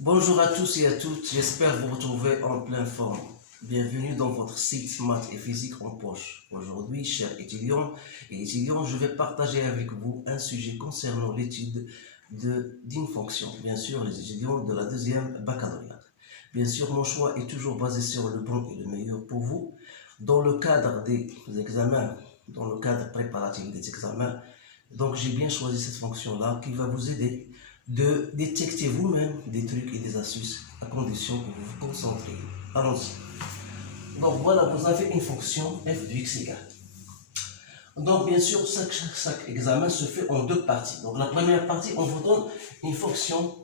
Bonjour à tous et à toutes, j'espère vous retrouver en pleine forme. Bienvenue dans votre site Maths et Physique en poche. Aujourd'hui, chers étudiants et étudiants, je vais partager avec vous un sujet concernant l'étude d'une fonction. Bien sûr, les étudiants de la deuxième baccalauréat. Bien sûr, mon choix est toujours basé sur le bon et le meilleur pour vous. Dans le cadre des examens, dans le cadre préparatif des examens, donc j'ai bien choisi cette fonction-là qui va vous aider de détecter vous-même des trucs et des astuces à condition que vous vous concentrez. Allons-y. Donc voilà, vous avez une fonction f de x égale. Donc bien sûr, chaque examen se fait en deux parties. Donc la première partie, on vous donne une fonction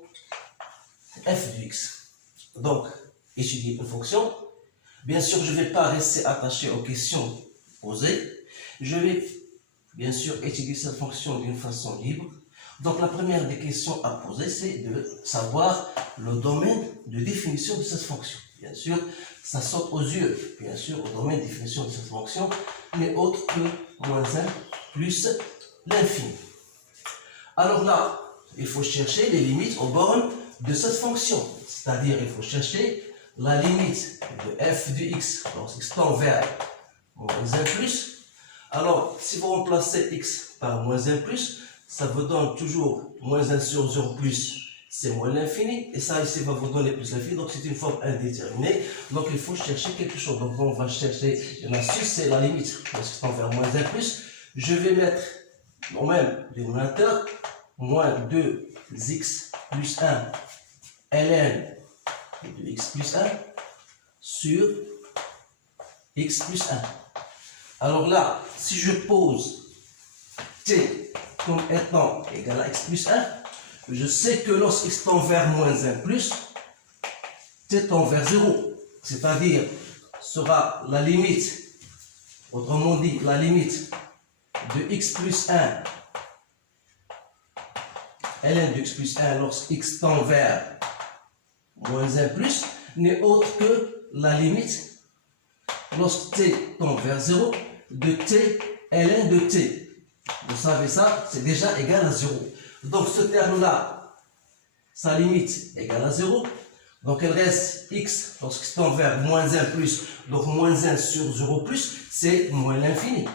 f de x. Donc, étudier une fonction. Bien sûr, je ne vais pas rester attaché aux questions posées. Je vais bien sûr étudier cette fonction d'une façon libre. Donc la première des questions à poser, c'est de savoir le domaine de définition de cette fonction. Bien sûr, ça saute aux yeux, bien sûr, au domaine de définition de cette fonction, n'est autre que moins 1 plus l'infini. Alors là, il faut chercher les limites aux bornes de cette fonction. C'est-à-dire, il faut chercher la limite de f de x lorsqu'x tend vers moins 1 plus. Alors, si vous remplacez x par moins 1 plus, ça vous donne toujours moins 1 sur 0 plus, c'est moins l'infini, et ça ici va vous donner plus l'infini, donc c'est une forme indéterminée, donc il faut chercher quelque chose. Donc on va chercher, une astuce, c'est la limite, parce que c'est vers moins 1 plus, je vais mettre au même dénominateur, moins 2x plus 1 ln de x plus 1 sur x plus 1. Alors là, si je pose t comme étant égal à x plus 1, je sais que lorsque x tend vers moins 1 plus, t tend vers 0. C'est-à-dire, sera la limite, autrement dit, la limite de x plus 1, ln de x plus 1 lorsque x tend vers moins 1 plus, n'est autre que la limite, lorsque t tend vers 0, de t ln de t. Vous savez ça, c'est déjà égal à 0. Donc ce terme-là, sa limite égale à 0. Donc il reste x lorsqu'il tend vers moins 1 plus. Donc moins 1 sur 0 plus, c'est moins l'infini.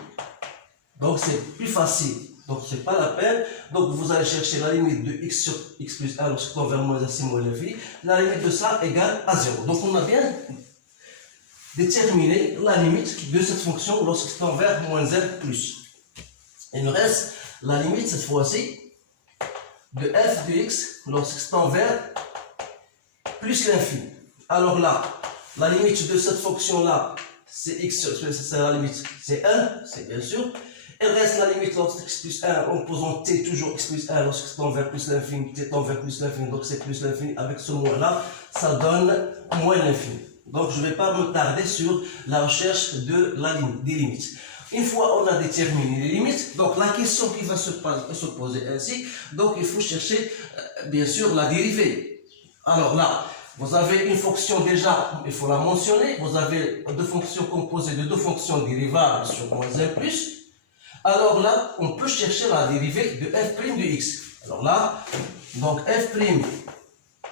Donc c'est plus facile. Donc c'est pas la peine. Donc vous allez chercher la limite de x sur x plus 1 lorsqu'il tend vers moins 1, c'est moins l'infini. La limite de ça égale à 0. Donc on a bien déterminé la limite de cette fonction lorsqu'il tend vers moins 1 plus. Il nous reste la limite cette fois-ci de f de x lorsqu'il tend vers plus l'infini. Alors là, la limite de cette fonction-là, c'est x, c'est la limite, c'est 1, c'est bien sûr. Il reste la limite lorsque x plus 1 en posant t toujours x plus 1 lorsqu'il tend vers plus l'infini, t tend vers plus l'infini, donc c'est plus l'infini. Avec ce moins-là, ça donne moins l'infini. Donc je ne vais pas me tarder sur la recherche de des limites. Une fois on a déterminé les limites, donc la question qui va se poser ainsi, donc il faut chercher bien sûr la dérivée. Alors là, vous avez une fonction déjà, il faut la mentionner, vous avez deux fonctions composées de deux fonctions dérivables sur moins 1 plus. Alors là, on peut chercher la dérivée de f' de x. Alors là, donc f'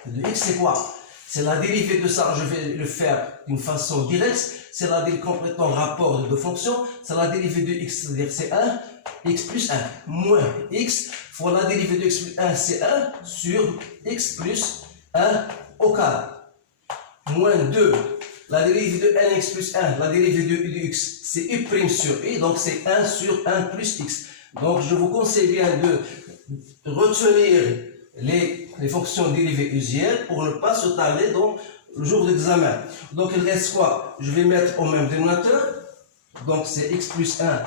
de x c'est quoi? C'est la dérivée de ça, je vais le faire d'une façon directe, c'est la dérivée complétant le rapport de deux fonctions, c'est la dérivée de x, c'est-à-dire c'est 1, x plus 1, moins x, fois la dérivée de x plus 1, c'est 1, sur x plus 1 au carré. Moins 2, la dérivée de nx plus 1, la dérivée de x, c'est u' sur i, donc c'est 1 sur 1 plus x. Donc je vous conseille bien de retenir les fonctions dérivées usuelles pour ne pas se tarder dans le jour d'examen. Donc il reste quoi? Je vais mettre au même dénominateur. Donc c'est x plus 1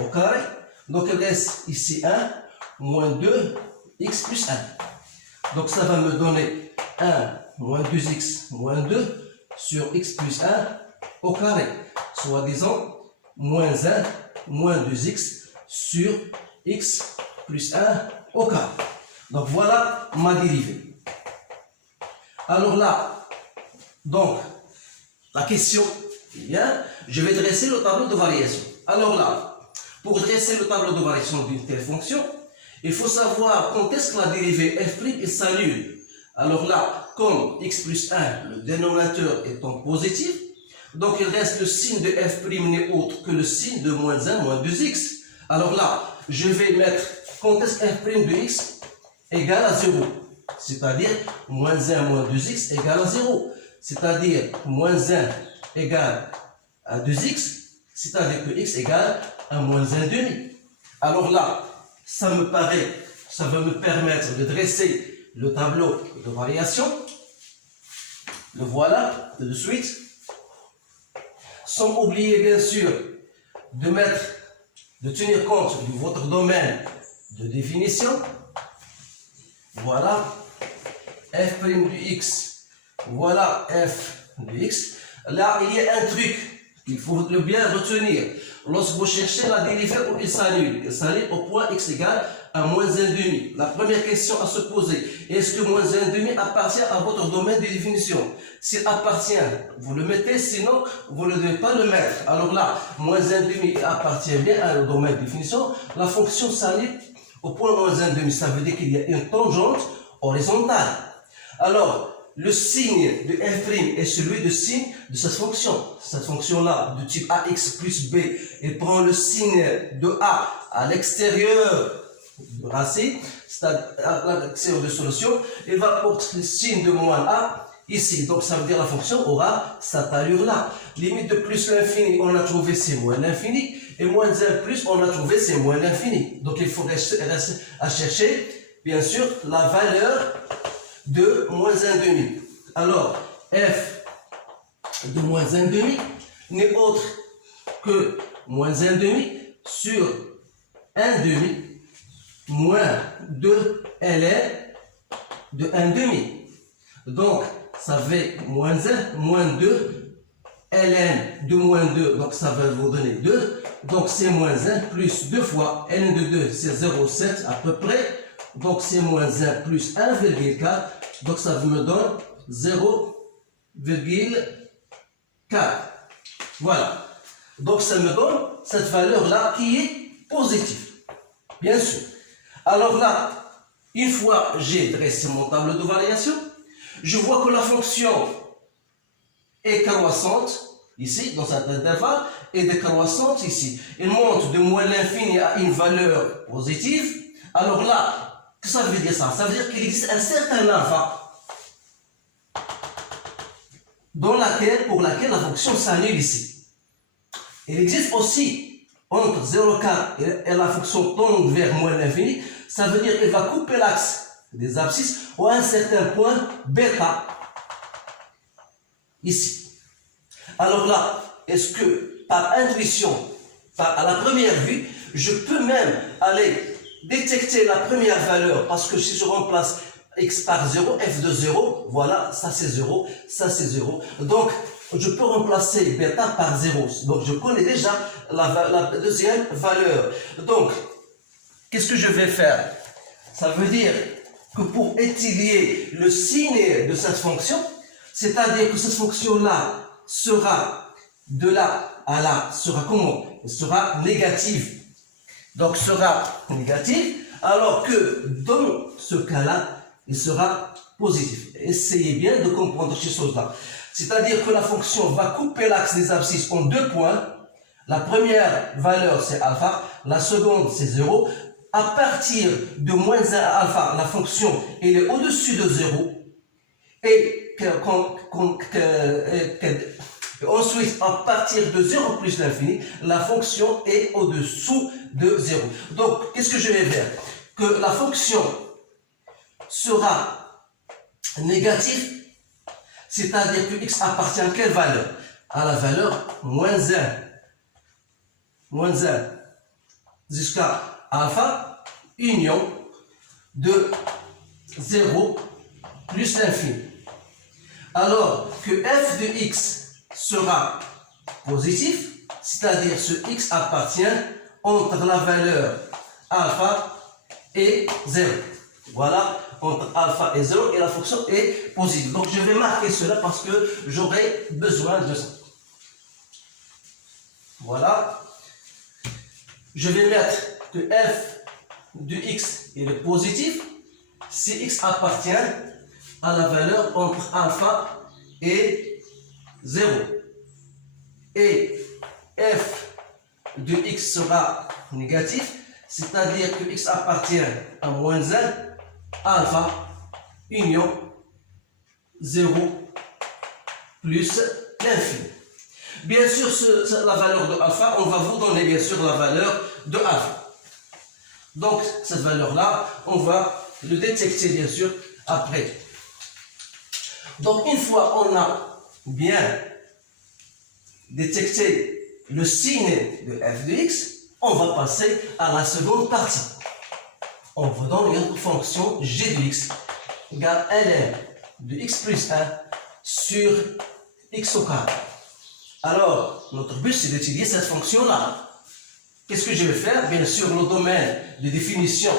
au carré. Donc il reste ici 1 moins 2 x plus 1. Donc ça va me donner 1 moins 2x moins 2 sur x plus 1 au carré. Soit disant moins 1 moins 2x sur x plus 1 au carré. Donc voilà ma dérivée. Alors là, donc, la question, eh bien, je vais dresser le tableau de variation. Alors là, pour dresser le tableau de variation d'une telle fonction, il faut savoir quand est-ce que la dérivée f' s'annule. Alors là, comme x plus 1, le dénominateur étant positif, donc il reste le signe de f' n'est autre que le signe de moins 1 moins 2x. Alors là, je vais mettre, quand est-ce que f' de x égale à 0? C'est-à-dire moins 1 moins 2x égale à 0. C'est-à-dire moins 1 égale à 2x, c'est-à-dire que x égale à moins 1 demi. Alors là, ça va me permettre de dresser le tableau de variation. Le voilà, tout de suite. Sans oublier bien sûr de tenir compte de votre domaine de définition. Voilà, f' de x, voilà f de x. Là, il y a un truc qu'il faut le bien retenir. Lorsque vous cherchez la dérivée où il s'annule au point x égale à moins 1 demi. La première question à se poser, est-ce que moins 1 demi appartient à votre domaine de définition? S'il appartient, vous le mettez, sinon vous ne devez pas le mettre. Alors là, moins 1 demi appartient bien à le domaine de définition. La fonction s'annule au point moins 1 demi, ça veut dire qu'il y a une tangente horizontale. Alors, le signe de f' est celui de signe de cette fonction. Cette fonction-là, de type ax plus b, elle prend le signe de a à l'extérieur de racine, c'est-à-dire à l'extérieur de solution, et va porter le signe de moins a ici. Donc, ça veut dire la fonction aura cette allure-là. Limite de plus l'infini, on a trouvé c'est moins l'infini, et moins 1 plus, on a trouvé c'est moins l'infini. Donc, il faut rester à chercher, bien sûr, la valeur de moins 1 demi. Alors, f de moins 1 demi n'est autre que moins 1 demi sur 1 demi moins 2 ln de 1 demi. Donc, ça fait moins 1 moins 2 ln de moins 2, donc ça va vous donner 2. Donc, c'est moins 1 plus 2 fois ln de 2, c'est 0,7 à peu près. Donc, c'est moins 1 plus 1,4. Donc, ça me donne 0,4. Voilà. Donc, ça me donne cette valeur-là qui est positive. Bien sûr. Alors là, une fois j'ai dressé mon tableau de variation, je vois que la fonction est croissante ici, dans cet intervalle, et décroissante ici. Elle monte de moins l'infini à une valeur positive. Alors là, qu'est-ce que ça veut dire ça? Ça veut dire qu'il existe un certain alpha pour laquelle la fonction s'annule ici. Il existe aussi entre 0,4 et la fonction tend vers moins l'infini. Ça veut dire qu'elle va couper l'axe des abscisses à un certain point bêta ici. Alors là, est-ce que par intuition, à la première vue, je peux même aller détecter la première valeur, parce que si je remplace x par 0, f de 0, voilà, ça c'est 0, ça c'est 0. Donc, je peux remplacer bêta par 0. Donc, je connais déjà la deuxième valeur. Donc, qu'est-ce que je vais faire? Ça veut dire que pour étudier le signe de cette fonction, c'est-à-dire que cette fonction-là sera de là à là, sera comment? Elle sera négative. Donc, sera négatif, alors que dans ce cas-là, il sera positif. Essayez bien de comprendre ces choses-là. C'est-à-dire que la fonction va couper l'axe des abscisses en 2 points. La première valeur, c'est alpha. La seconde, c'est 0. À partir de moins 1 alpha, la fonction elle est au-dessus de 0. Et ensuite, à partir de 0 plus l'infini, la fonction est au-dessous de 0. Donc, qu'est-ce que je vais faire? Que la fonction sera négative, c'est-à-dire que x appartient à quelle valeur? À la valeur moins 1. Moins 1 jusqu'à alpha, union de 0 plus l'infini. Alors que f de x sera positif, c'est-à-dire ce x appartient entre la valeur alpha et 0. Voilà, entre alpha et 0, et la fonction est positive. Donc je vais marquer cela parce que j'aurai besoin de ça. Voilà. Je vais mettre que f de x est positif si x appartient à la valeur entre alpha et 0. Et f de x sera négatif, c'est-à-dire que x appartient à moins 1, alpha, union, 0, plus l'infini. Bien sûr, la valeur de alpha, on va vous donner bien sûr la valeur de alpha. Donc, cette valeur-là, on va le détecter bien sûr après. Donc, une fois on a bien détecté le signe de f de x, on va passer à la seconde partie. On vous donne une fonction g de x égale ln de x plus 1 sur x au carré. Alors, notre but, c'est d'étudier cette fonction-là. Qu'est-ce que je vais faire? Bien sûr, le domaine de définition,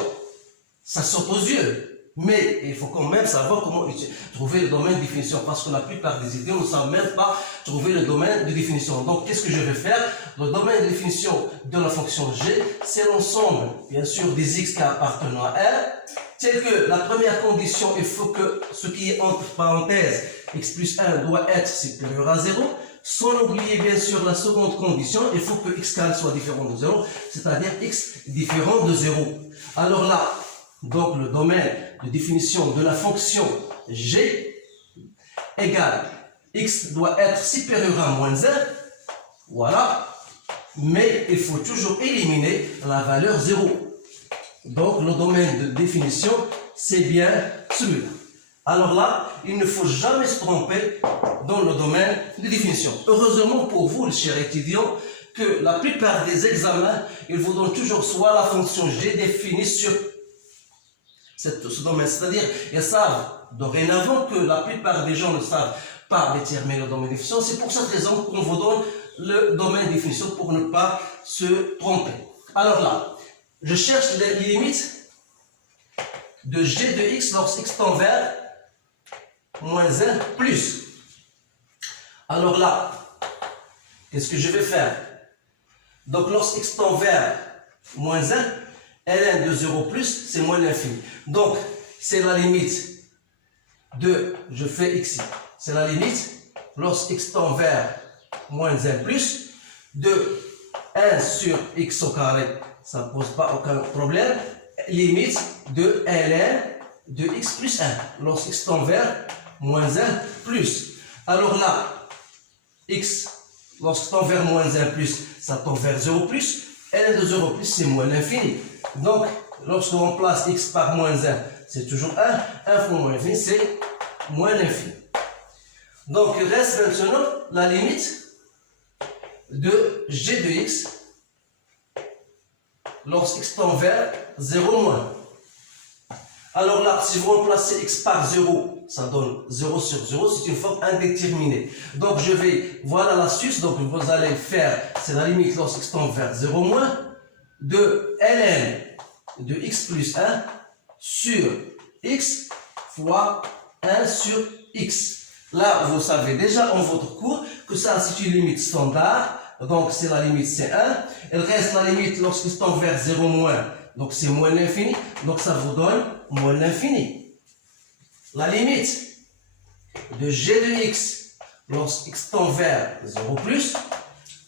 ça saute aux yeux. Mais il faut quand même savoir comment trouver le domaine de définition, parce que la plupart des idées, on ne savent même pas trouver le domaine de définition. Donc, qu'est-ce que je vais faire? Le domaine de définition de la fonction g, c'est l'ensemble, bien sûr, des x qui appartiennent à R, tel que la première condition, il faut que ce qui est entre parenthèses, x plus 1 doit être supérieur à 0. Sans oublier bien sûr la seconde condition, il faut que x carré soit différent de 0, c'est-à-dire x différent de 0. Alors là, donc le domaine de définition de la fonction g égale x doit être supérieur à moins 1, voilà, mais il faut toujours éliminer la valeur 0. Donc le domaine de définition, c'est bien celui-là. Alors là, il ne faut jamais se tromper dans le domaine de définition. Heureusement pour vous, les chers étudiants, que la plupart des examens, ils vous donnent toujours soit la fonction g définie sur ce domaine. C'est-à-dire, ils savent dorénavant que la plupart des gens ne savent pas déterminer le domaine de définition. C'est pour cette raison qu'on vous donne le domaine de définition pour ne pas se tromper. Alors là, je cherche les limites de g de x lorsque x tend vers moins 1 plus. Alors là, qu'est-ce que je vais faire? Donc, lorsque x tend vers moins 1, ln de 0 plus, c'est moins l'infini. Donc, c'est la limite de, je fais x, c'est la limite, lorsque x tend vers moins 1 plus, de 1 sur x au carré, ça ne pose pas aucun problème, limite de ln de x plus 1, lorsque x tend vers moins 1 plus. Alors là, x, lorsque tend vers moins 1 plus, ça tend vers 0 plus, ln de 0 plus, c'est moins l'infini. Donc, lorsqu'on remplace x par moins 1, c'est toujours 1. 1 fois moins l'infini, c'est moins l'infini. Donc, il reste maintenant la limite de g de x lorsque x tend vers 0 moins. Alors là, si vous remplacez x par 0, ça donne 0 sur 0, c'est une forme indéterminée. Donc, je vais, voilà l'astuce, donc vous allez faire, c'est la limite lorsque x tend vers 0 moins, de ln de x plus 1 sur x fois 1 sur x. Là, vous savez déjà en votre cours que ça, c'est une limite standard, donc c'est la limite c'est 1. Il reste la limite lorsque x tend vers 0 moins, donc c'est moins l'infini, donc ça vous donne moins l'infini. La limite de g de x lorsque x tend vers 0 plus,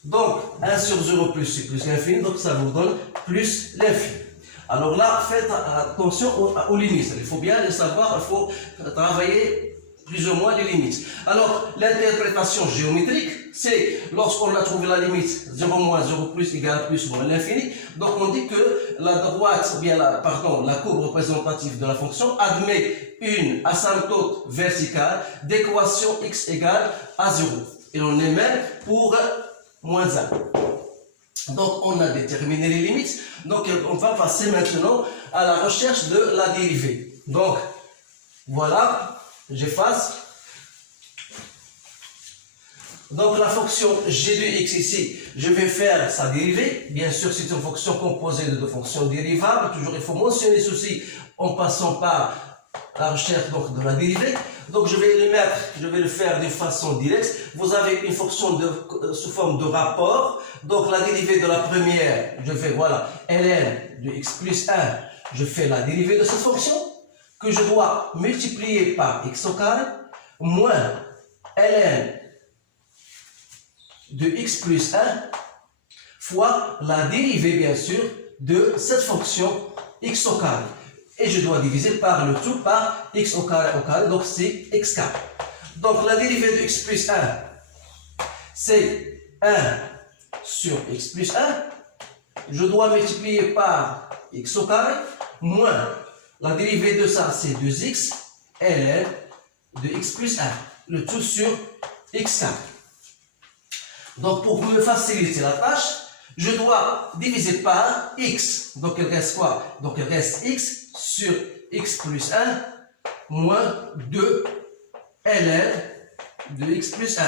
donc 1 sur 0 plus c'est plus l'infini, donc ça vous donne plus l'infini. Alors là, faites attention aux limites, il faut bien les savoir, il faut travailler plus ou moins les limites. Alors, l'interprétation géométrique, c'est lorsqu'on a trouvé la limite 0 moins 0 plus égale plus moins l'infini, donc on dit que la droite, ou bien la courbe représentative de la fonction admet une asymptote verticale d'équation x égale à 0. Et on émet pour moins 1. Donc, on a déterminé les limites. Donc, on va passer maintenant à la recherche de la dérivée. Donc, voilà. J'efface. Donc la fonction g de x ici, je vais faire sa dérivée. Bien sûr, c'est une fonction composée de deux fonctions dérivables. Toujours, il faut mentionner ceci en passant par la recherche donc, de la dérivée. Donc je vais le faire de façon directe. Vous avez une fonction sous forme de rapport. Donc la dérivée de la première, je fais voilà, ln de x plus 1, je fais la dérivée de cette fonction. que je dois multiplier par x au carré moins ln de x plus 1 fois la dérivée, bien sûr, de cette fonction x au carré. Et je dois diviser par le tout par x au carré, donc c'est x carré. Donc la dérivée de x plus 1, c'est 1 sur x plus 1. Je dois multiplier par x au carré, moins la dérivée de ça, c'est 2x, ln de x plus 1. Le tout sur x carré. Donc pour me faciliter la tâche, je dois diviser par x. Donc il reste quoi? Donc il reste x sur x plus 1 moins 2 ln de x plus 1.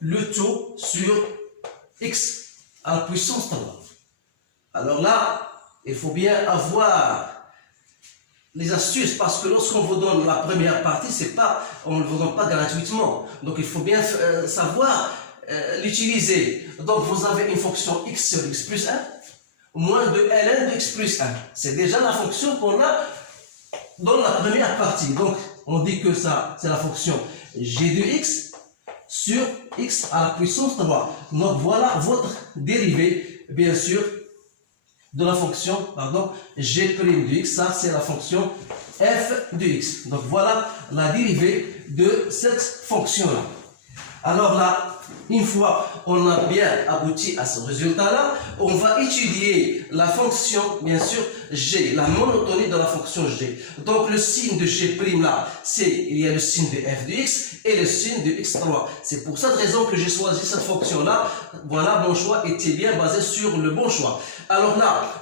Le tout sur x à la puissance 3. Alors là, il faut bien avoir les astuces parce que lorsqu'on vous donne la première partie, c'est pas, on ne vous donne pas gratuitement. Donc il faut bien savoir l'utiliser. Donc vous avez une fonction x sur x plus 1 moins 2 ln de x plus 1. C'est déjà la fonction qu'on a dans la première partie. Donc on dit que ça, c'est la fonction g de x sur x à la puissance 3. Donc voilà votre dérivée, bien sûr, de la fonction, g' de x. Ça, c'est la fonction f de x. Donc voilà la dérivée de cette fonction-là. Alors là, une fois on a bien abouti à ce résultat-là, on va étudier la fonction, bien sûr, g, la monotonie de la fonction g. Donc le signe de g' là, il y a le signe de f de x et le signe de x3. C'est pour cette raison que j'ai choisi cette fonction-là. Voilà, mon choix était bien basé sur le bon choix. Alors là,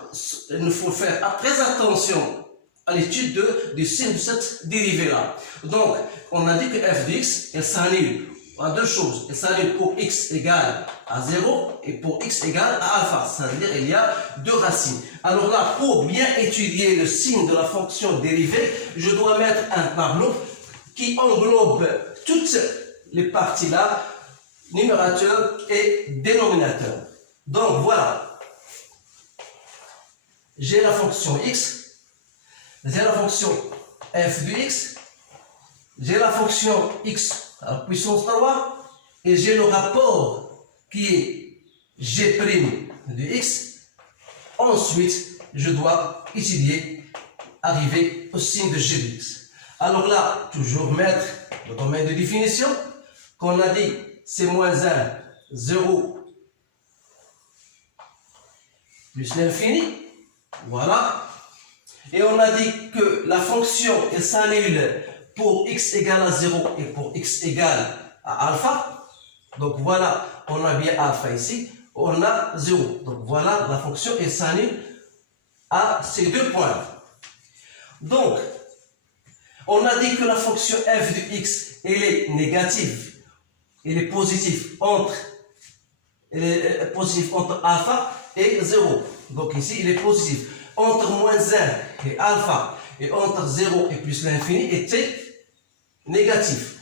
il faut faire très attention à l'étude du signe de cette dérivée-là. Donc, on a dit que f de x, elle s'annule à deux choses. Elle s'annule pour x égale à 0 et pour x égale à alpha. C'est-à-dire il y a deux racines. Alors là, pour bien étudier le signe de la fonction dérivée, je dois mettre un tableau qui englobe toutes les parties là, numérateur et dénominateur. Donc voilà. J'ai la fonction x, j'ai la fonction f de x, j'ai la fonction x à la puissance 3 et j'ai le rapport qui est g' de x. Ensuite, je dois étudier, arriver au signe de g de x. Alors là, toujours mettre le domaine de définition qu'on a dit c'est moins 1, 0 plus l'infini. Voilà. Et on a dit que la fonction elle s'annule pour x égale à 0 et pour x égale à alpha. Donc voilà, on a bien alpha ici, on a 0. Donc voilà, la fonction elle s'annule à ces deux points. Donc, on a dit que la fonction f de x, elle est négative, elle est positive entre alpha et 0. Donc ici, il est positif. Entre moins 1 et alpha et entre 0 et plus l'infini était négatif.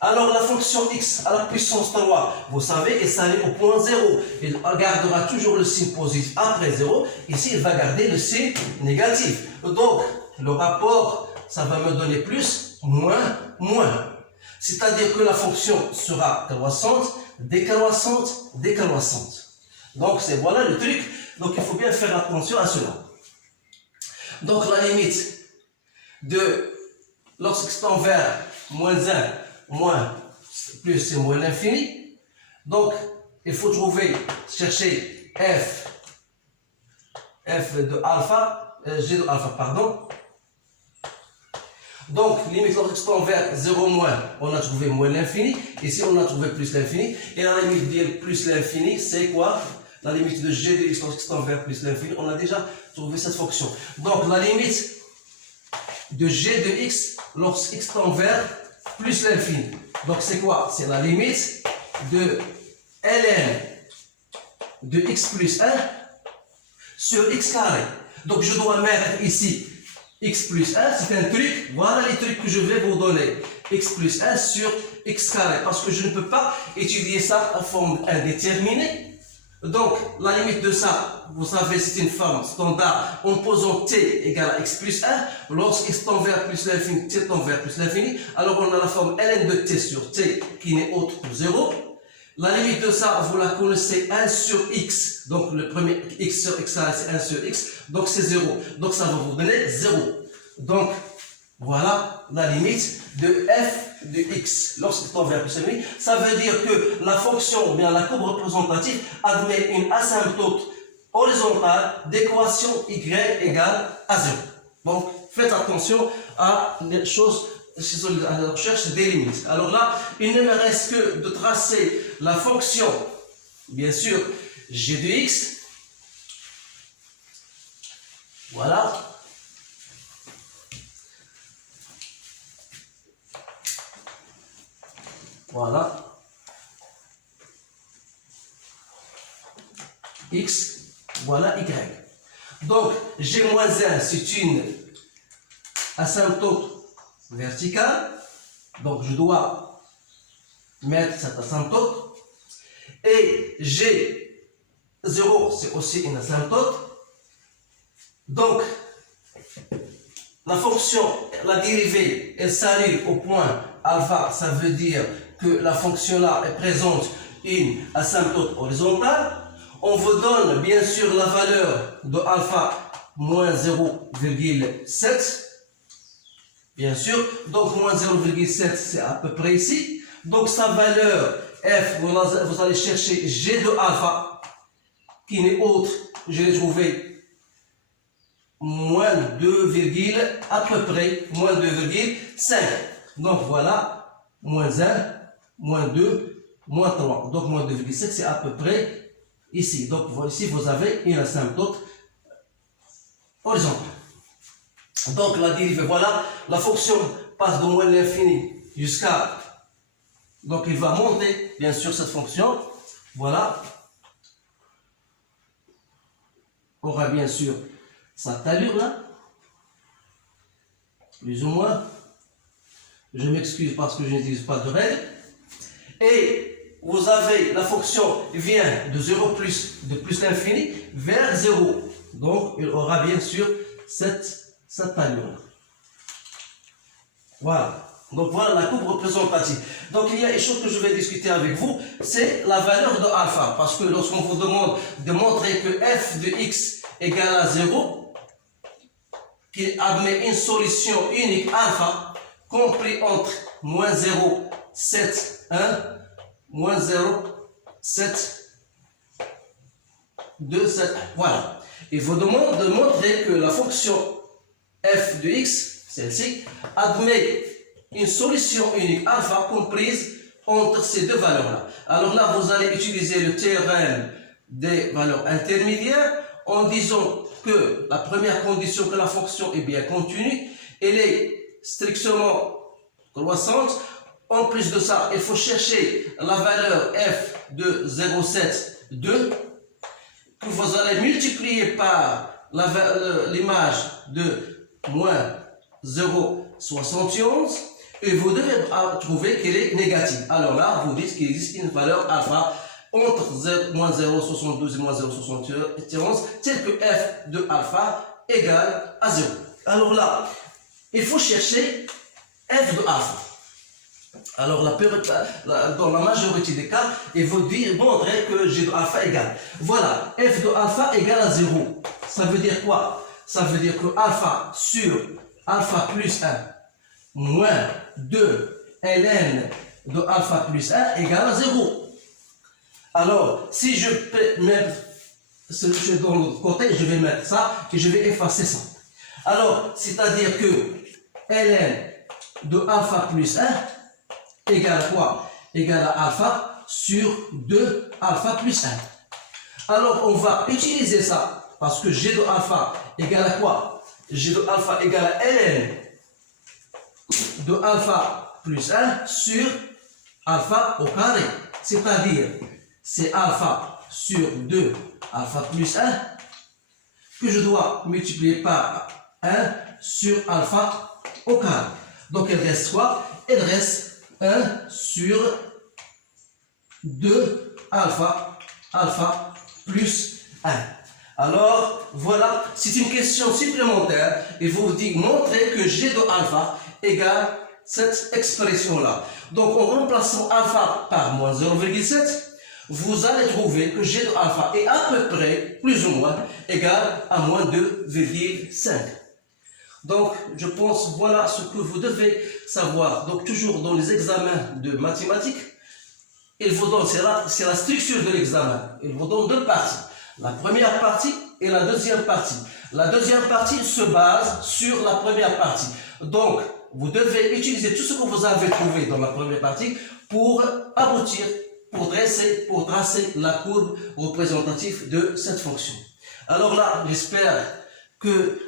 Alors la fonction x à la puissance 3, vous savez, elle s'annule au point 0. Elle gardera toujours le signe positif après 0. Ici, il va garder le signe négatif. Donc, le rapport, ça va me donner plus, moins, moins. C'est-à-dire que la fonction sera croissante, décroissante, décroissante. Donc, voilà le truc. Donc, il faut bien faire attention à cela. Donc, la limite de lorsque tend vers moins 1, moins plus, c'est moins l'infini. Donc, il faut chercher f de alpha, g de alpha, pardon. Donc, limite lorsque tend vers 0 moins, on a trouvé moins l'infini. Ici, on a trouvé plus l'infini. Et la limite de plus l'infini, c'est quoi? La limite de g de x lorsque tend vers plus l'infini, on a déjà trouvé cette fonction. Donc, la limite de g de x lorsque x tend vers plus l'infini. Donc, c'est quoi? C'est la limite de ln de x plus 1 sur x carré. Donc, je dois mettre ici x plus 1, c'est un truc, voilà les trucs que je vais vous donner. X plus 1 sur x carré, parce que je ne peux pas étudier ça en forme indéterminée. Donc, la limite de ça, vous savez, c'est une forme standard en posant t égale à x plus 1. Lorsque x tend vers plus l'infini, t tend vers plus l'infini, alors on a la forme ln de t sur t qui n'est autre que 0. La limite de ça, vous la connaissez, 1 sur x. Donc, le premier x sur x, c'est 1 sur x. Donc, c'est 0. Donc, ça va vous donner 0. Donc, voilà la limite de f de x. Lorsque tend vers plus l'infini, ça veut dire que la fonction, ou bien la courbe représentative, admet une asymptote horizontale d'équation y égale à 0. Donc, faites attention à les choses, à la recherche des limites. Alors là, il ne me reste que de tracer la fonction, bien sûr, g de x. Voilà. Voilà. X, voilà Y. Donc, G-1, c'est une asymptote verticale. Donc, je dois mettre cette asymptote. Et G0, c'est aussi une asymptote. Donc, la fonction, la dérivée, elle s'annule au point alpha, ça veut dire que la fonction là est présente une asymptote horizontale. On vous donne bien sûr la valeur de alpha moins 0,7. Bien sûr, donc moins 0,7 c'est à peu près ici. Donc sa valeur f, vous allez chercher g de alpha qui n'est autre, je l'ai trouvé moins 2, à peu près moins 2,5. Donc voilà, moins 1, moins 2, moins 3. Donc moins 2,5 c'est à peu près ici. Donc ici vous avez une asymptote horizontale. Donc la dérivée, voilà, la fonction passe de moins l'infini jusqu'à... Donc il va monter, bien sûr, cette fonction. Voilà. Aura bien sûr sa allure là. Plus ou moins. Je m'excuse parce que je n'utilise pas de règle. Et vous avez la fonction vient de 0 plus, de plus l'infini vers 0. Donc il aura bien sûr cette allure. Voilà. Donc voilà la courbe représentative. Donc il y a une chose que je vais discuter avec vous, c'est la valeur de alpha. Parce que lorsqu'on vous demande de montrer que f de x égale à 0, qui admet une solution unique alpha, compris entre moins 0, 7, 1, moins 0, 7, 2, 7, 1. Voilà. Il vous demande de montrer que la fonction f de x, celle-ci, admet une solution unique alpha comprise entre ces deux valeurs-là. Alors là, vous allez utiliser le théorème des valeurs intermédiaires en disant que la première condition que la fonction est bien continue, elle est strictement croissante. En plus de ça, il faut chercher la valeur f de 0,7, 2, que vous allez multiplier par l'image de moins 0,71 et vous devez trouver qu'elle est négative. Alors là, vous dites qu'il existe une valeur alpha entre moins 0,72 et moins 0,71 telle que f de alpha égale à 0. Alors là, il faut chercher f de alpha. Alors dans la majorité des cas, il faut montrer que g de alpha égale. Voilà, f de alpha égale à 0. Ça veut dire quoi? Ça veut dire que alpha sur alpha plus 1 moins 2 ln de alpha plus 1 égale à 0. Alors, si je peux mettre ce dans l'autre côté, je vais mettre ça et je vais effacer ça. Alors, c'est-à-dire que ln de alpha plus 1 égale à quoi? Égale à alpha sur 2 alpha plus 1. Alors, on va utiliser ça parce que g de alpha égale à quoi? G de alpha égale à ln de alpha plus 1 sur alpha au carré. C'est-à-dire, c'est alpha sur 2 alpha plus 1 que je dois multiplier par 1 sur alpha au carré. Donc, il reste quoi? Il reste 1 sur 2 alpha plus 1. Alors, voilà, c'est une question supplémentaire. Il vous dit montrer que G de alpha égale cette expression-là. Donc, en remplaçant alpha par moins 0,7, vous allez trouver que G de alpha est à peu près, plus ou moins, égal à moins 2,5. Donc, je pense, voilà ce que vous devez savoir. Donc, toujours dans les examens de mathématiques, il vous donne, c'est la structure de l'examen. Il vous donne deux parties. La première partie et la deuxième partie. La deuxième partie se base sur la première partie. Donc, vous devez utiliser tout ce que vous avez trouvé dans la première partie pour aboutir, pour tracer la courbe représentative de cette fonction. Alors là, j'espère que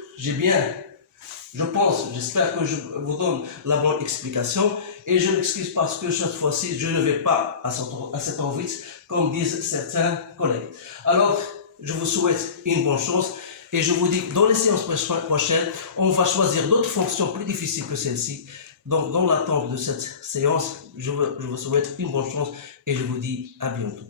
j'espère que je vous donne la bonne explication et je m'excuse parce que cette fois-ci, je ne vais pas assez trop vite, comme disent certains collègues. Alors, je vous souhaite une bonne chance et je vous dis dans les séances prochaines, on va choisir d'autres fonctions plus difficiles que celle-ci. Donc, dans l'attente de cette séance, je vous souhaite une bonne chance et je vous dis à bientôt.